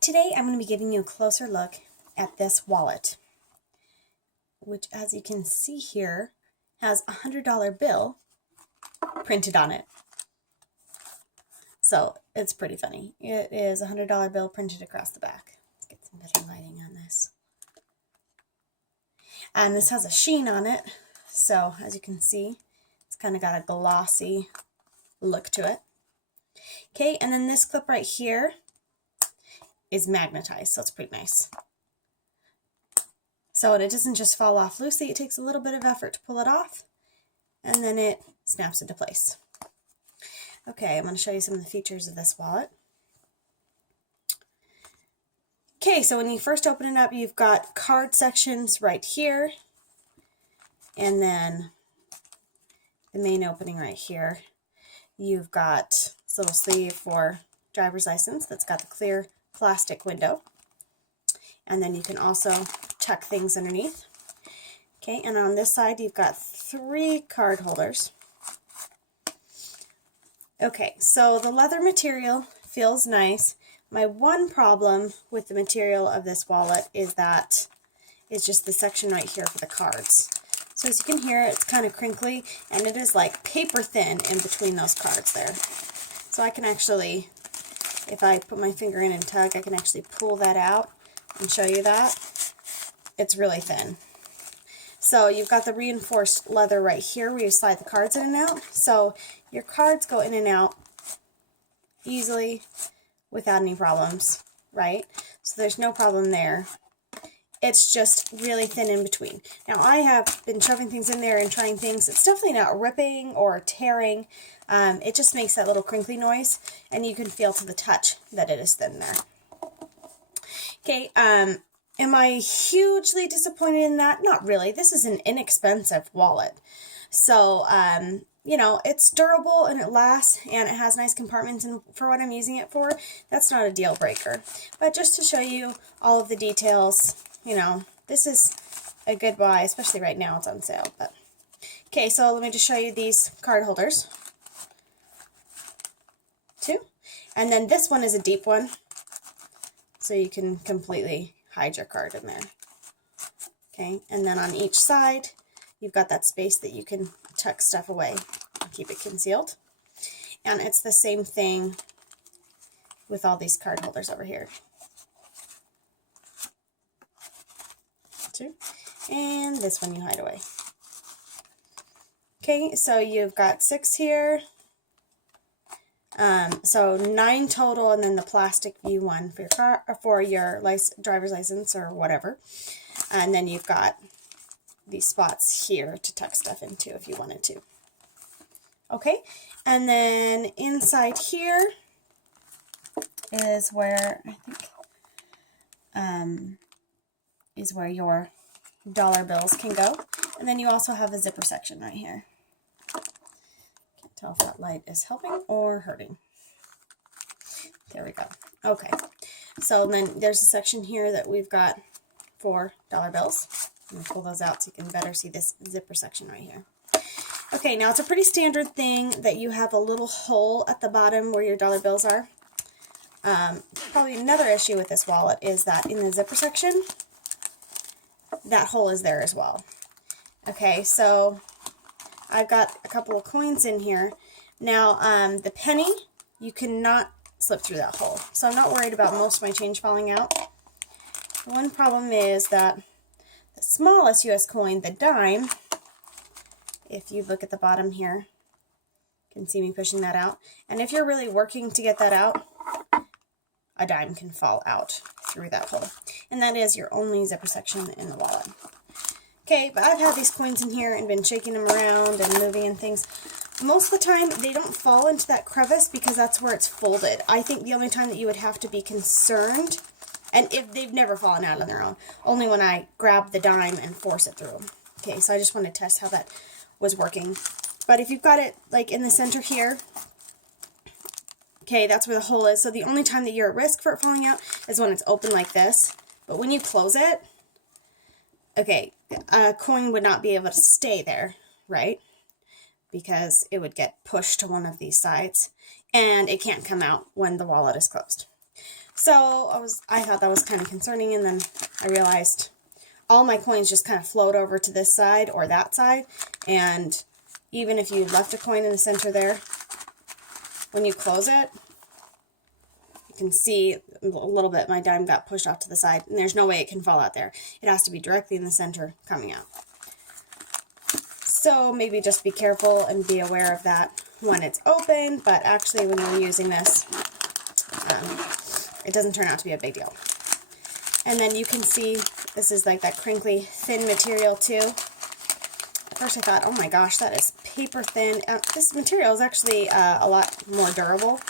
Today I'm going to be giving you a closer look at this wallet, which, as you can see here, has a $100 bill printed on it. So it's pretty funny. It is a $100 bill printed across the back. Let's get some better lighting on this. And this has a sheen on it, so as you can see, it's kind of got a glossy look to it. Okay, and then this clip right here is magnetized, so it's pretty nice. So it doesn't just fall off loosely, it takes a little bit of effort to pull it off, and then it snaps into place. Okay, I'm going to show you some of the features of this wallet. Okay, so when you first open it up, you've got card sections right here, and then the main opening right here. You've got this little sleeve for driver's license that's got the clear plastic window, and then you can also tuck things underneath. Okay, and on this side you've got 3 card holders. Okay, so the leather material feels nice. My one problem with the material of this wallet is that it's just the section right here for the cards. So as you can hear, it's kind of crinkly, and it is like paper thin in between those cards there. So I can actually, if I put my finger in and tug, I can actually pull that out and show you that. It's really thin. So you've got the reinforced leather right here where you slide the cards in and out. So your cards go in and out easily without any problems, right? So there's no problem there. It's just really thin in between. Now I have been shoving things in there and trying things. It's definitely not ripping or tearing. It just makes that little crinkly noise, and you can feel to the touch that it is thin there. Okay, am I hugely disappointed in that? Not really. This is an inexpensive wallet. So, you know, it's durable and it lasts and it has nice compartments, and for what I'm using it for, that's not a deal breaker. But just to show you all of the details, you know, this is a good buy, especially right now, it's on sale. But okay, so let me just show you these card holders. 2. And then this one is a deep one, so you can completely hide your card in there. Okay, and then on each side, you've got that space that you can tuck stuff away and keep it concealed. And it's the same thing with all these card holders over here. 2. And this one you hide away. Okay, so you've got 6 here. So 9 total, and then the plastic view one for your car, or for your driver's license or whatever. And then you've got these spots here to tuck stuff into if you wanted to. Okay, and then inside here is where I think is where your dollar bills can go. And then you also have a zipper section right here. Can't tell if that light is helping or hurting. There we go. Okay, so then there's a section here that we've got for dollar bills. I'm going to pull those out so you can better see this zipper section right here. Okay, now it's a pretty standard thing that you have a little hole at the bottom where your dollar bills are. Probably another issue with this wallet is that in the zipper section, that hole is there as well. Okay, so I've got a couple of coins in here. Now, the penny, you cannot slip through that hole. So I'm not worried about most of my change falling out. The one problem is that the smallest US coin, the dime, if you look at the bottom here, you can see me pushing that out. And if you're really working to get that out, a dime can fall out through that hole. And that is your only zipper section in the wallet. Okay, but I've had these coins in here and been shaking them around and moving and things. Most of the time, they don't fall into that crevice because that's where it's folded. I think the only time that you would have to be concerned, and if they've never fallen out on their own, only when I grab the dime and force it through. Okay, so I just want to test how that was working. But if you've got it like in the center here, okay, that's where the hole is. So the only time that you're at risk for it falling out is when it's open like this. But when you close it, okay, a coin would not be able to stay there, right? Because it would get pushed to one of these sides, and it can't come out when the wallet is closed. So I thought that was kind of concerning, and then I realized all my coins just kind of float over to this side or that side, and even if you left a coin in the center there, when you close it, you can see a little bit my dime got pushed off to the side, and there's no way it can fall out there. It has to be directly in the center coming out. So maybe just be careful and be aware of that when it's open, but actually when you're using this, it doesn't turn out to be a big deal. And then you can see this is like that crinkly thin material too. At first I thought, oh my gosh, that is paper thin. This material is actually a lot more durable.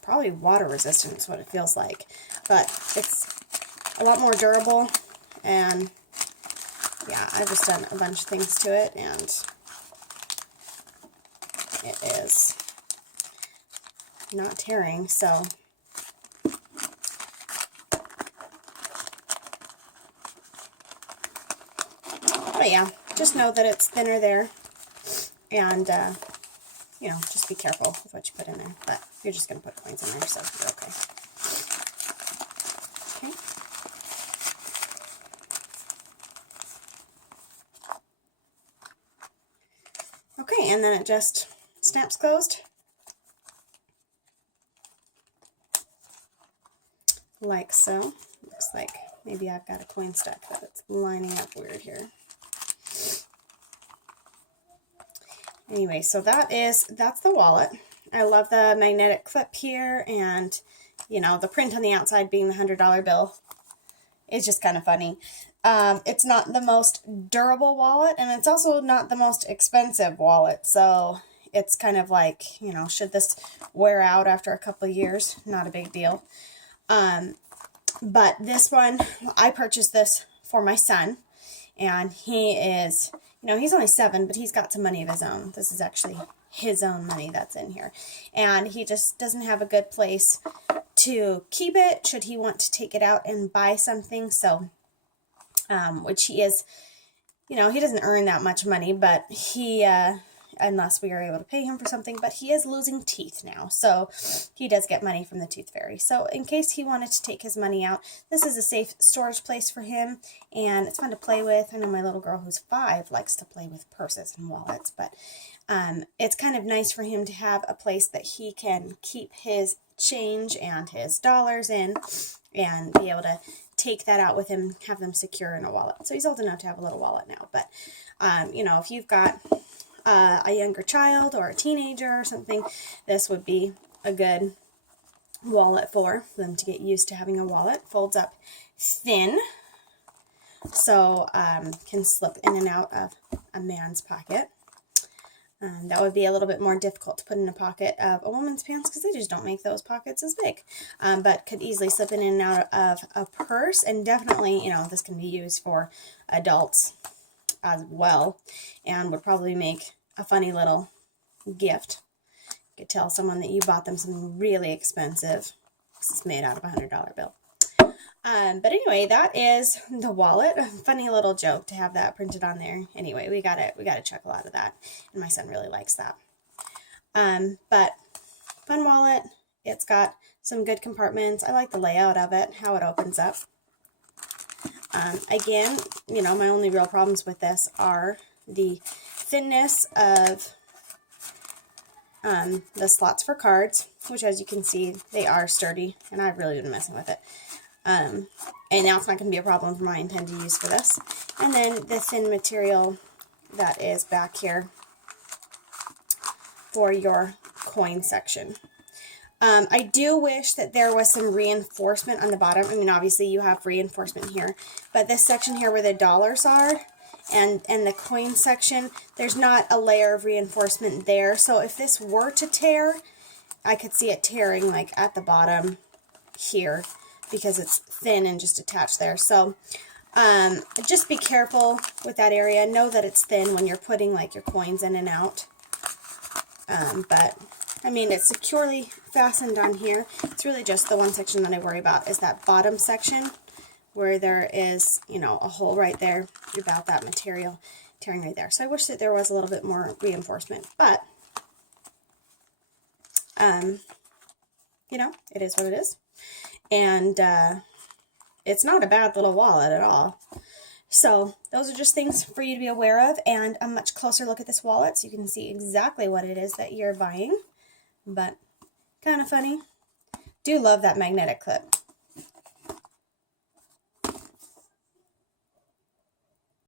Probably water resistant is what it feels like. But it's a lot more durable, and yeah, I've just done a bunch of things to it, and it is not tearing, so but yeah, just know that it's thinner there, and you know, just be careful with what you put in there, but you're just going to put coins in there, so you're okay. Okay, and then it just snaps closed. Like so. Looks like maybe I've got a coin stuck that it's lining up weird here. Anyway, so that's the wallet. I love the magnetic clip here, and you know, the print on the outside being the $100 bill is just kind of funny. It's not the most durable wallet, and it's also not the most expensive wallet, so it's kind of like, you know, should this wear out after a couple of years? Not a big deal. But this one, I purchased this for my son, and he is, you know, he's only 7, but he's got some money of his own. This is actually his own money that's in here, and he just doesn't have a good place to keep it should he want to take it out and buy something. So which he is, you know, he doesn't earn that much money, but he unless we are able to pay him for something, but he is losing teeth now, so he does get money from the tooth fairy. So in case he wanted to take his money out, this is a safe storage place for him, and it's fun to play with. I know my little girl who's 5 likes to play with purses and wallets, but it's kind of nice for him to have a place that he can keep his change and his dollars in, and be able to take that out with him, have them secure in a wallet. So he's old enough to have a little wallet now, but you know, if you've got a younger child or a teenager or something, this would be a good wallet for them to get used to having a wallet. Folds up thin, so can slip in and out of a man's pocket. That would be a little bit more difficult to put in a pocket of a woman's pants because they just don't make those pockets as big, but could easily slip in and out of a purse. And definitely, you know, this can be used for adults as well, and would probably make a funny little gift. You could tell someone that you bought them something really expensive because it's made out of a $100 bill. But anyway, that is the wallet. A funny little joke to have that printed on there. Anyway, we got a chuckle out of that, and my son really likes that. But fun wallet. It's got some good compartments. I like the layout of it, how it opens up. Again, you know, my only real problems with this are the thinness of the slots for cards, which, as you can see, they are sturdy, and I've really been messing with it. And now it's not going to be a problem for my intended use for this. And then the thin material that is back here for your coin section. I do wish that there was some reinforcement on the bottom. I mean, obviously you have reinforcement here, but this section here where the dollars are and the coin section, there's not a layer of reinforcement there. So if this were to tear, I could see it tearing like at the bottom here because it's thin and just attached there. So just be careful with that area. Know that it's thin when you're putting like your coins in and out. But I mean, it's securely fastened on here. It's really just the one section that I worry about is that bottom section where there is, you know, a hole right there about that material tearing right there. So I wish that there was a little bit more reinforcement, but you know, it is what it is. And it's not a bad little wallet at all. So those are just things for you to be aware of, and a much closer look at this wallet so you can see exactly what it is that you're buying. But kind of funny. Do love that magnetic clip.